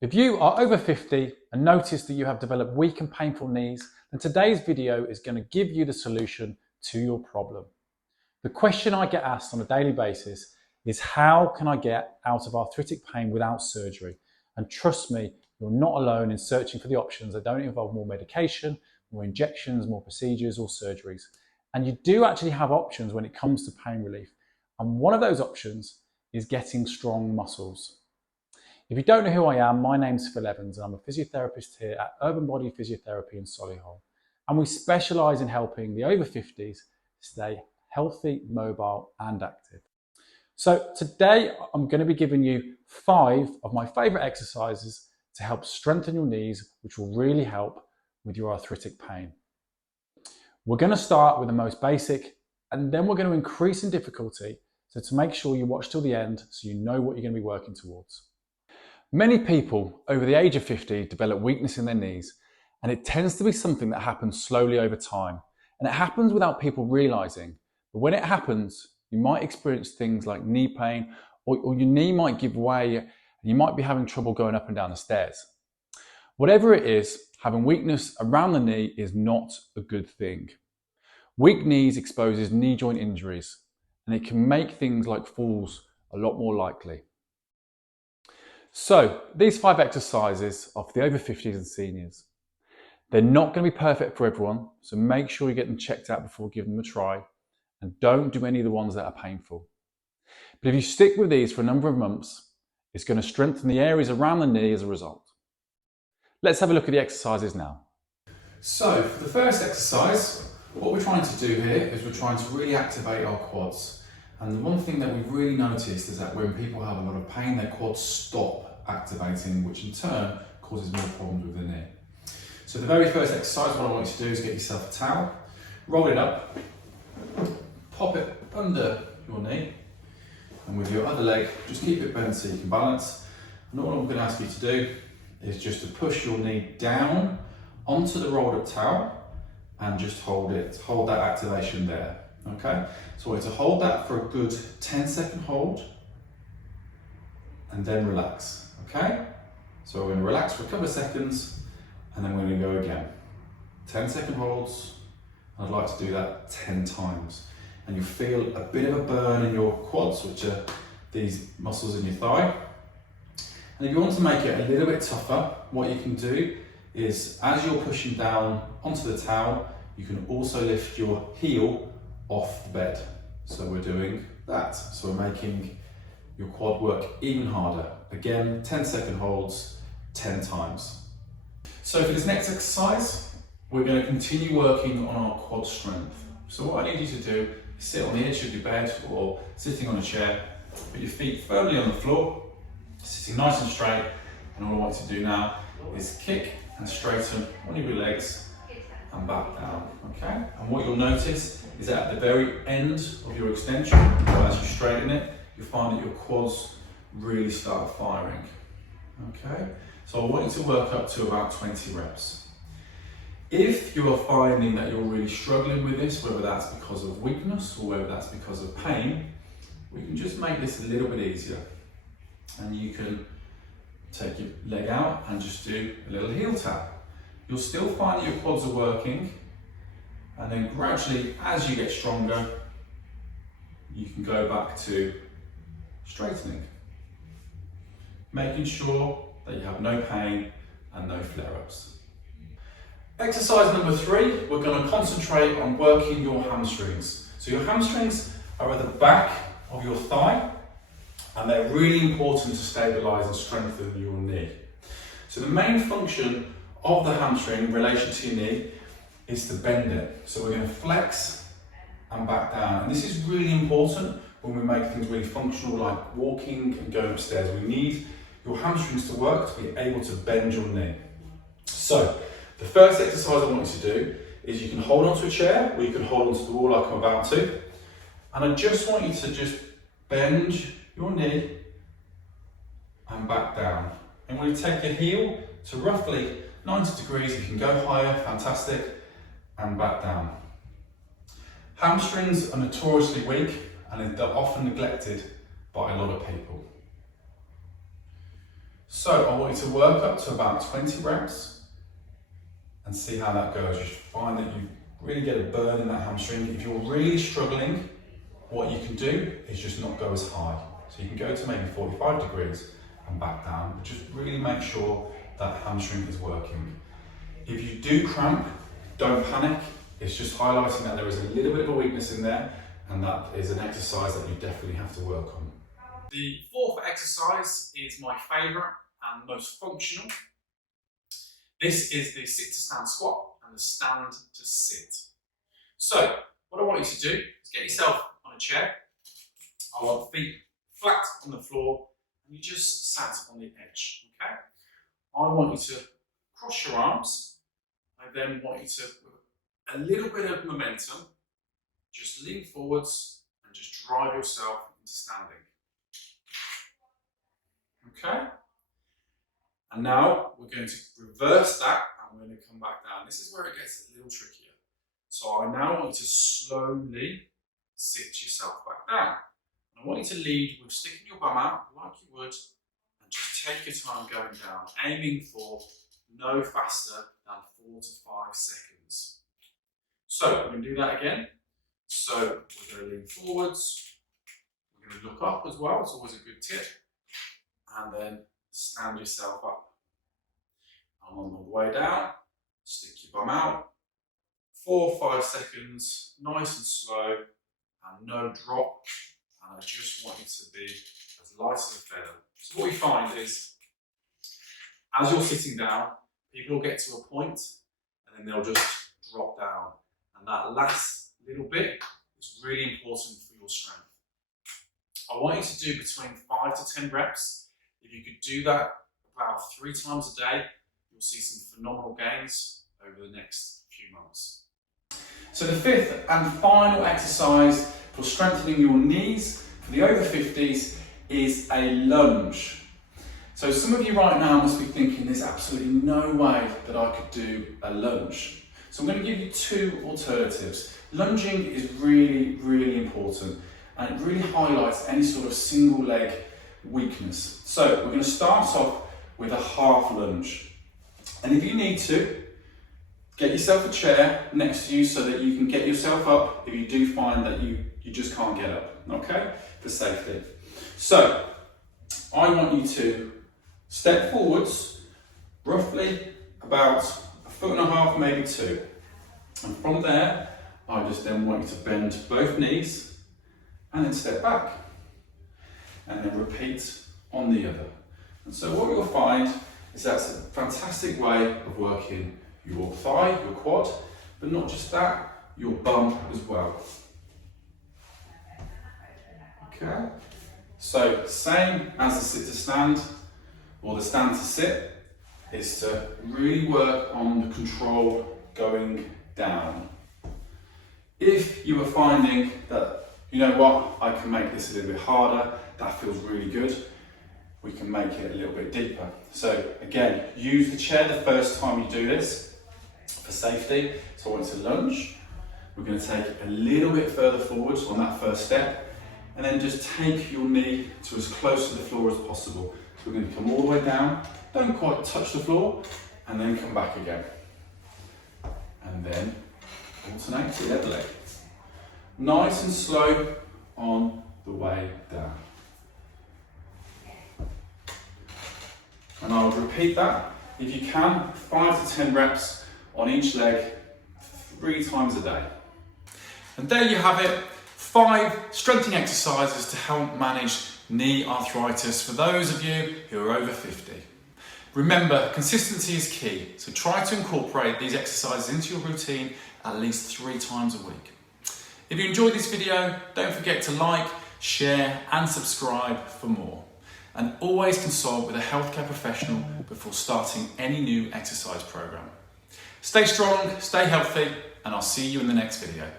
If you are over 50 and notice that you have developed weak and painful knees, then today's video is going to give you the solution to your problem. The question I get asked on a daily basis is, how can I get out of arthritic pain without surgery? And trust me, you're not alone in searching for the options that don't involve more medication, more injections, more procedures or surgeries. And you do actually have options when it comes to pain relief. And one of those options is getting strong muscles. If you don't know who I am, my name's Phil Evans and I'm a physiotherapist here at Urban Body Physiotherapy in Solihull. And we specialise in helping the over 50s stay healthy, mobile and active. So today I'm going to be giving you 5 of my favourite exercises to help strengthen your knees, which will really help with your arthritic pain. We're going to start with the most basic and then we're going to increase in difficulty. So to make sure you watch till the end so you know what you're going to be working towards. Many people over the age of 50 develop weakness in their knees, and it tends to be something that happens slowly over time. And it happens without people realizing. But when it happens, you might experience things like knee pain, or your knee might give way, and you might be having trouble going up and down the stairs. Whatever it is, having weakness around the knee is not a good thing. Weak knees exposes knee joint injuries, and it can make things like falls a lot more likely. So these 5 exercises are for the over 50s and seniors. They're not going to be perfect for everyone, so make sure you get them checked out before giving them a try, and don't do any of the ones that are painful. But if you stick with these for a number of months, it's going to strengthen the areas around the knee as a result. Let's have a look at the exercises now. So for the first exercise, what we're trying to do here is we're trying to really activate our quads. And the one thing that we've really noticed is that when people have a lot of pain, their quads stop activating, which in turn causes more problems with the knee. So the very first exercise, what I want you to do is get yourself a towel, roll it up, pop it under your knee, and with your other leg, just keep it bent so you can balance. And all I'm going to ask you to do is just to push your knee down onto the rolled up towel and just hold that activation there. Okay, so I want you to hold that for a good 10-second hold and then relax. Okay, so we're going to relax for a couple of seconds and then we're going to go again. 10-second holds, and I'd like to do that 10 times. And you'll feel a bit of a burn in your quads, which are these muscles in your thigh. And if you want to make it a little bit tougher, what you can do is, as you're pushing down onto the towel, you can also lift your heel off the bed. So we're doing that. So we're making your quad work even harder. Again, 10-second holds, 10 times. So for this next exercise, we're going to continue working on our quad strength. So what I need you to do is sit on the edge of your bed or sitting on a chair, put your feet firmly on the floor, sitting nice and straight, and all I want you to do now is kick and straighten one of your legs and back down, okay? And what you'll notice is that at the very end of your extension, as you straighten it, you'll find that your quads really start firing, okay? So I want you to work up to about 20 reps. If you are finding that you're really struggling with this, whether that's because of weakness or whether that's because of pain, we can just make this a little bit easier. And you can take your leg out and just do a little heel tap. You'll still find that your quads are working, and then gradually, as you get stronger, you can go back to straightening. Making sure that you have no pain and no flare-ups. Exercise number 3, we're going to concentrate on working your hamstrings. So your hamstrings are at the back of your thigh, and they're really important to stabilise and strengthen your knee. So the main function of the hamstring in relation to your knee is to bend it. So we're going to flex and back down. And this is really important when we make things really functional, like walking and going upstairs. We need your hamstrings to work to be able to bend your knee. So the first exercise I want you to do is you can hold onto a chair or you can hold onto the wall like I'm about to. And I just want you to just bend your knee and back down. And when you take your heel to roughly 90 degrees, if you can go higher, fantastic, and back down. Hamstrings are notoriously weak and they're often neglected by a lot of people. So I want you to work up to about 20 reps and see how that goes. You should find that you really get a burn in that hamstring. If you're really struggling, what you can do is just not go as high. So you can go to maybe 45 degrees and back down, but just really make sure that hamstring is working. If you do cramp, don't panic. It's just highlighting that there is a little bit of a weakness in there, and that is an exercise that you definitely have to work on. The fourth exercise is my favourite and most functional. This is the sit to stand squat and the stand to sit. So what I want you to do is get yourself on a chair. I want feet flat on the floor and you just sat on the edge, okay? I want you to cross your arms. I then want you to, with a little bit of momentum, just lean forwards and just drive yourself into standing. Okay? And now we're going to reverse that and we're going to come back down. This is where it gets a little trickier. So I now want you to slowly sit yourself back down. And I want you to lead with sticking your bum out like you would and just take your time going down, aiming for no faster than 4 to 5 seconds. So we're going to do that again. So we're going to lean forwards. We're going to look up as well. It's always a good tip. And then stand yourself up. And on the way down, stick your bum out. 4 or 5 seconds, nice and slow, and no drop. And I just want you to be as light as a feather. So what we find is, as you're sitting down, people will get to a point and then they'll just drop down. And that last little bit is really important for your strength. I want you to do between 5 to 10 reps. If you could do that about 3 times a day, you'll see some phenomenal gains over the next few months. So the fifth and final exercise for strengthening your knees for the over 50s is a lunge. So some of you right now must be thinking there's absolutely no way that I could do a lunge. So I'm going to give you 2 alternatives. Lunging is really, really important, and it really highlights any sort of single leg weakness. So we're going to start off with a half lunge. And if you need to, get yourself a chair next to you so that you can get yourself up if you do find that you just can't get up, okay? For safety. So I want you to step forwards, roughly about 1.5 foot, maybe 2. And from there, I just then want you to bend both knees and then step back. And then repeat on the other. And so what you'll find is that's a fantastic way of working your thigh, your quad, but not just that, your bum as well. Okay? So same as the sit to stand or the stand to sit, is to really work on the control going down. If you are finding that, you know what, I can make this a little bit harder, that feels really good, we can make it a little bit deeper. So again, use the chair the first time you do this for safety. So I want you to lunge. We're going to take it a little bit further forwards on that first step, and then just take your knee to as close to the floor as possible. So we're going to come all the way down, don't quite touch the floor, and then come back again. And then alternate to the other leg. Nice and slow on the way down. And I would repeat that, if you can, 5 to 10 reps on each leg, 3 times a day. And there you have it, 5 strengthening exercises to help manage knee arthritis for those of you who are over 50. Remember, consistency is key, so try to incorporate these exercises into your routine at least 3 times a week. If you enjoyed this video, don't forget to like, share and subscribe for more. And always consult with a healthcare professional before starting any new exercise program. Stay strong, stay healthy, and I'll see you in the next video.